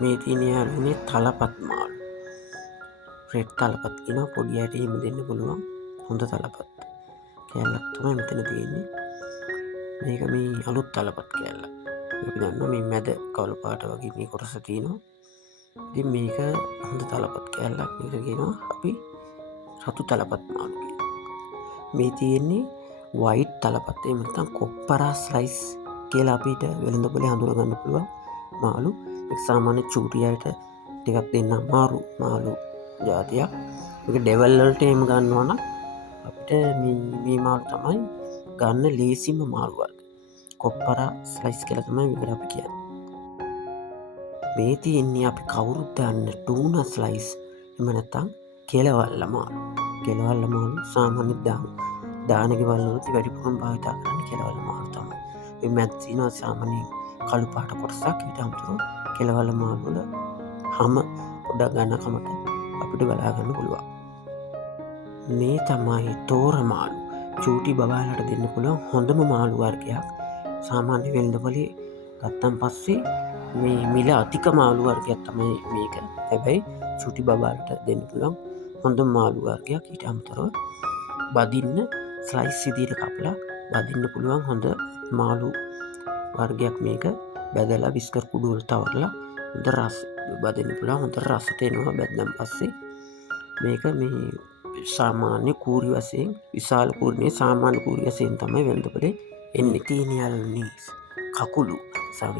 මේ තියෙන යාළුවනේ තලපත් මාළු. රෙඩ් තලපත් කියනවා. පොඩි අයට එහෙම දෙන්න පුළුවන්. හොඳ තලපත් කෑල්ලක් තමයි මෙතන තියෙන්නේ. මේක මේ අලුත් තලපත් කෑල්ලක්. අපි දන්නවා මේ මැද කළු පාට වගේ මේ කොටස තියෙනවා. ඉතින් මේක හොඳ තලපත් කෑල්ලක්. මේක කියනවා අපි රතු තලපත් මාළු කියලා. මේ තියෙන්නේ වයිට් තලපත්. එහෙම නැත්නම් කොප්පරා ස්ලයිස් කියලා අපිට වෙළඳපොලේ හඳුනා ගන්න පුළුවන් මාළු. ඒක සාමාන්‍ය චූටි අයට ටිකක් දෙන්න අමාරු මාළු ජාතියක්. මේක ඩෙවල් වලට එහෙම ගන්නවා නම් අපිට මේ මාළු තමයි ගන්න ලේසිම මාළු වර්ග. කොප්පරා ස්ලයිස් කියලා තමයි මේකට අපි කියන්නේ. මේ තියෙන්නේ අපි කවුරුත් දන්න ටූනා ස්ලයිස්. එහෙම නැත්නම් කෙලවල්ල මාළු. කෙලවල්ල මාළු සාමාන්‍ය දාන ගෙවල් වලදී වැඩිපුරම භාවිත කරන්නේ කෙලවල්ල මාළු තමයි. මේ මැද තියෙනවා සාමාන්‍යයෙන් කළු පාට කොටසක්. ඊට අමතරව කෙලවල්ල මාළු වල හැම පොඩක් ගන්න කමට අපිට බලා ගන්න පුළුවන්. මේ තමයි තෝර මාළු. චූටි බබාලට දෙන්න පුළුවන් හොඳම මාළු වර්ගයක්. සාමාන්‍ය වෙළඳපොලේ ගත්තන් පස්සේ මේ මිල අධික මාළු වර්ගයක් තමයි මේක. හැබැයි චූටි බබාලට දෙන්න පුළුවන් හොඳ මාළු වර්ගයක්. ඊට අමතරව බදින්න ස්ලයිස් විදියට කපලා බදින්න පුළුවන් හොඳ මාළු වර්ගයක් මේක. බැදලා බිස්කට් කුඩු වලට තවරලා හොඳ රස බදින්න පුළුවන්. හොඳ රසට එනවා බැද්දන් පස්සේ. මේක මේ සාමාන්‍ය කූරි වශයෙන් විශාල කූරිනේ සාමාන්‍ය කූරි වශයෙන් තමයි වෙළඳපොලේ එන්නේ. තියෙන යාළුවනේ කකුළු.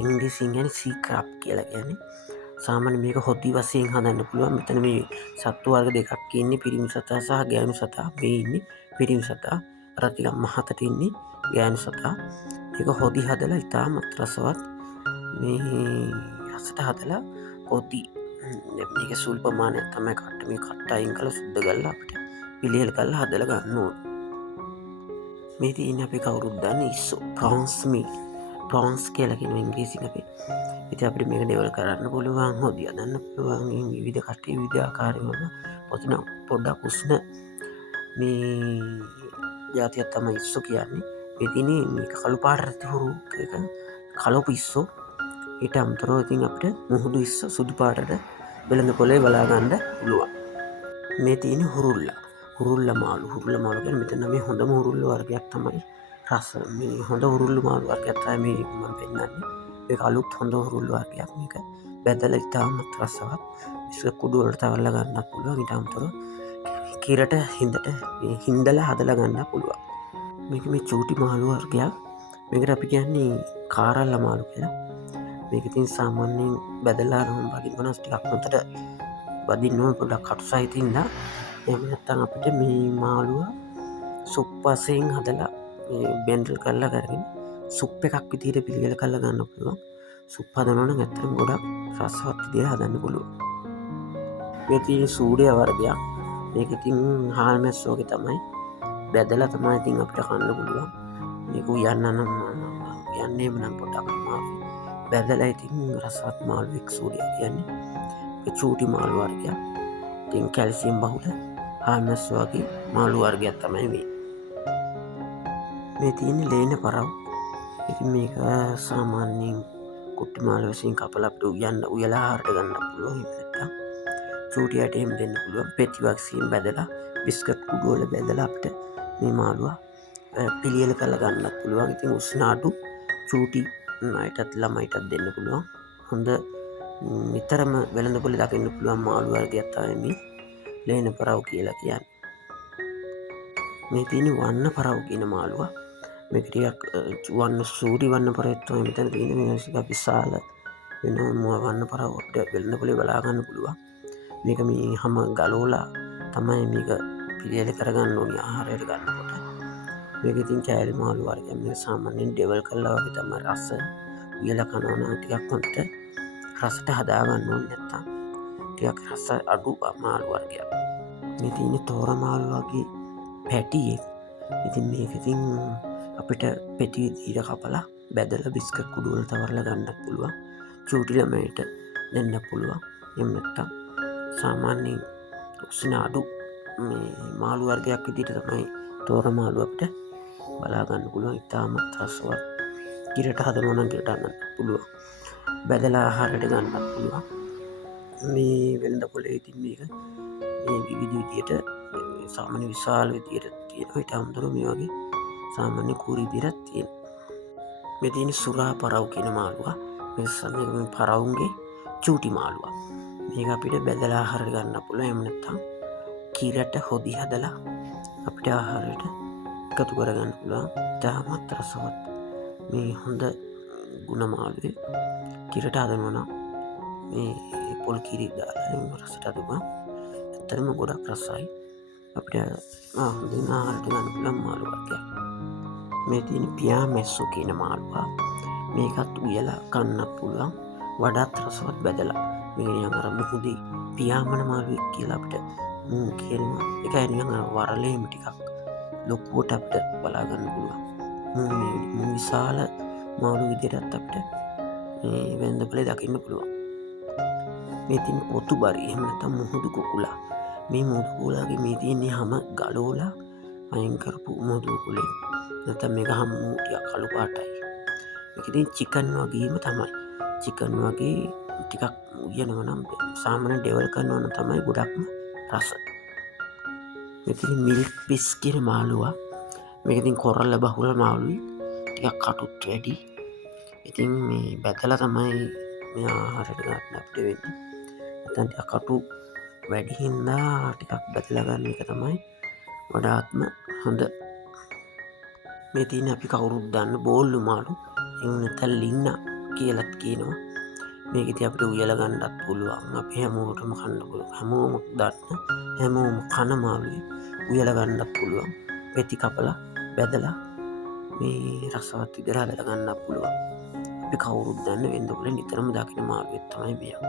ඉංග්‍රීසියෙන් කියන්නේ සී ක්‍රැබ් කියලා කියන්නේ. සාමාන්‍ය මේක හොදි වශයෙන් හදන්න පුළුවන්. මෙතන මේ සත්තු වර්ග දෙකක් ඉන්නේ. පිරිමි සතා සහ ගෑනු සතා. මේ ඉන්නේ පිරිමි සතා. අර ටිකක් මහතට ඉන්නේ ගෑනු සතා. ඒක හොදි හදලා ඉතාමත් රසවත් මේ රසට හදලා හොදි මේක සුළු ප්‍රමාණයක් තමයි මේ කට්ට අයින් කරලා සුද්ධ කරලා අපිට පිළියෙල කරලා හදලා ගන්න ඕනේ. මේ තියෙන්නේ අපි කවුරුත් දන්නේ ඉස්සෝ ප්‍රොන්ස් මීට්. ප්‍රොන්ස් කියලා කියන ඉංග්‍රීසියෙන් අපි. ඉතින් අපිට මේක ඩෙවලොප් කරන්න පුළුවන්, හොදි හදන්න පුළුවන්. විවිධ කට්ටිය විවිධ ආකාරවල පොතන පොඩ්ඩක් උස්න මේ ජාතියක් තමයි ඉස්සෝ කියන්නේ. මේ තියෙන්නේ මේක කළු පාට හුරු එක කළොපු ඉස්සෝ. ඊට අමතරව ඉතින් අපිට මුහුදු ඉස්සෝ සුදු පාටට වෙළඳපොලේ බලා ගන්න පුළුවන්. මේ තියෙන හුරුල්ල මාළු. හුරුල්ල මාළු කියන්නේ මෙතන මේ හොඳම හුරුල්ල වර්ගයක් තමයි රස. මේ හොඳ හුරුල්ල මාළු වර්ගයක් තමයි මේ මම පෙන්නන්නේ. මේක අලුත් හොඳ හුරුල්ල වර්ගයක්. මේක බැදලා ඉතාමත් රසවත්. විශ්ව කුඩු වලට තවරලා ගන්නත් පුළුවන්. ඊට අමතරව කිරට හිඳලා හදලා ගන්න පුළුවන්. මේක මේ චූටි මාළු වර්ගයක්. මේකට අපි කියන්නේ කාරල්ල මාළු කියලා. මේක ඉතින් සාමාන්‍යයෙන් බැදලා නම් බදින්න ටිකක් හොඳට බදින්න ඕන පොඩ්ඩක් කටු සහිතින්ද. එහෙම නැත්නම් අපිට මේ මාළුව සුප් වශයෙන් හදලා මේ බෙන්ඩල් කරලා කරගෙන සුප් එකක් විදිහට පිළියෙල කරලා ගන්න පුළුවන්. සුප් හදනවා නම් ඇත්තටම ගොඩක් රසවත් විදිහට හදන්න පුළුවන්. මේ තියෙන සූඩේ වර්ගයක්. මේක ඉතින් හාල් මැස්සෝ වගේ තමයි. බැදලා තමයි ඉතින් අපිට කන්න පුළුවන්. මේක උයන්න නම් යන්නේම නම් පොඩක් අමාරුයි. බැදලා ඉතින් රසවත් මාළුවෙක් සූඩියා කියන්නේ. ඒක චූටි මාළු වර්ගයක්. ඉතින් කැල්සියම් බහුල හාල් මැස්සෝ වගේ මාළු වර්ගයක් තමයි මේ. මේ තියෙන්නේ ලේන පරව්. ඉතින් මේක සාමාන්‍යයෙන් කුට්ටි මාළු වශයෙන් කපලා අපිට උයලා ආහාරට ගන්න පුළුවන්. එහෙම නැත්නම් චූටියට එහෙම දෙන්න පුළුවන්. පෙටි වශයෙන් බැදලා බිස්කට් කුඩු වල බැදලා අපිට මේ මාළුවා පිළියෙල කරලා ගන්නත් පුළුවන්. ඉතින් උස්න අඩු චූටි අයටත් ළමයිටත් දෙන්න පුළුවන්. හොඳ නිතරම වෙළඳපොලේ දකින්න පුළුවන් මාළු වර්ගයක් තමයි මේ ලේන පරව් කියලා කියන්නේ. මේ තියෙන වන්න පරව් කියන මාළුවා. මේක ටිකක් වන්න සූඩි වන්න පරවෙත් තමයි මෙතන තියෙන්නේ. මේ ටිකක් විශාල වෙනම වන්න පරව් අපිට වෙළඳපොලේ බලා ගන්න පුළුවන්. මේක මේ හැම ගලවලා තමයි මේක පිළියෙල කරගන්න ඕනේ ආහාරයට ගන්නකොට. මේක ඉතින් කෑලි මාළු වර්ගයක්. මේක සාමාන්‍යයෙන් ඩෙවල් කරලා වගේ තමයි රස උයලා කනවා නම් ටිකක් හොඳට රසට හදා ගන්න ඕනේ. නැත්තම් ටිකක් රස අඩු මාළු වර්ගයක්. මේ තියෙන්නේ තෝර මාළු වගේ පැටියෙක්. ඉතින් මේක ඉතින් අපිට පෙටි විදිහට කපලා බැදලා බිස්කට් කුඩු වල තවරලා ගන්නත් පුළුවන්. චූටි ළමයට දෙන්න පුළුවන්. එහෙම නැත්තම් සාමාන්‍යයෙන් උස්න අඩු මේ මාළු වර්ගයක් විදිහට තමයි තෝර මාළු අපිට බලා ගන්න පුළුවන්. ඉතාමත් රසවත්. කිරට හදනවා නම් කිරට ගන්න පුළුවන්. බැදලා ආහාරයට ගන්නත් පුළුවන්. මේ වෙළඳ පොලේ ඉතින් මේක මේ විවිධ විදියට සාමාන්‍ය විශාල විදියට තියෙනවා. ඊට අමතරව මේ වගේ සාමාන්‍ය කූරු විදියටත් තියෙනවා. මේ තියෙන සුරා පරව් කියන මාළුවා. මේක පරවුන්ගේ චූටි මාළුවා. මේක අපිට බැදලා ආහාරයට ගන්න පුළුවන්. එහෙම නැත්නම් කිරට හොදි හදලා අපිට ආහාරයට එකතු කරගන්න පුළුවන්. තාමත් රසවත් මේ හොඳ ගුණ මාළුවේ කිරට හදනවා නම් මේ පොල් කිරි දාලා රසට හදුවා. ඇත්තටම ගොඩක් රසයි. අපිට හොඳින් ආහාරයට ගන්න පුළුවන් මාළු වර්ගයක්. මේ තියෙන පියා මැස්සෝ කියන මාළුවා. මේකත් උයලා කන්නත් පුළුවන්. වඩාත් රසවත් බැදලා. මේක නිකන් අර මුහුදේ පියාඹන මාළුවෙක් කියලා අපිට කියනවා. ඒකයි නිකන් අර වරලේම ටිකක් ලොකුවට අපිට බලා ගන්න පුළුවන්. මේ විශාල මාළු විදිහටත් අපිට මේ වෙළඳපොලේ දකින්න පුළුවන්. මේ තියෙන පොතුබරි එහෙම නැත්නම් මුහුදු කුකුලා. මේ මුහුදු කුකුලාගේ මේ තියෙන්නේ හැම ගලෝලා අයින් කරපු මුහුදු කුකුලේ. නැත්නම් මේක හැම ටිකක් කළු පාටයි. මේක ඉතින් චිකන් වගේම තමයි. චිකන් වගේ ටිකක් උයනවා නම් සාමාන්‍ය ඩෙවල් කරනවා නම් තමයි ගොඩක්ම රස. මේ තියෙන මිල්ක් පිස් කියන මාළුවා. මේක ඉතින් කොරළ බහුල මාළුයි. ටිකක් කටුත් වැඩි. ඉතින් මේ බැදලා තමයි මේ ආහාරයට ගන්න අපිට වෙන්නේ. නැත්නම් ටිකක් කටු වැඩි හින්දා ටිකක් බැදලා ගන්න එක තමයි වඩාත්ම හොඳ. මේ තියෙන අපි කවුරුත් දන්න බෝල්ලු මාළු. එහෙම නැත්නම් ලින්න කියලාත් කියනවා. මේක ඉතින් අපිට උයලා ගන්නත් පුළුවන්. අපි හැමෝටම කන්න පුළුවන්. හැමෝම දන්න හැමෝම කන මාළුයි. උයලා ගන්නත් පුළුවන්. පෙති කපලා බැදලා මේ රසවත් විදිහට හදලා ගන්නත් පුළුවන්. අපි කවුරුත් දන්න වෙළඳ පොලේ නිතරම දකින මාළුවෙක් තමයි මෙයා.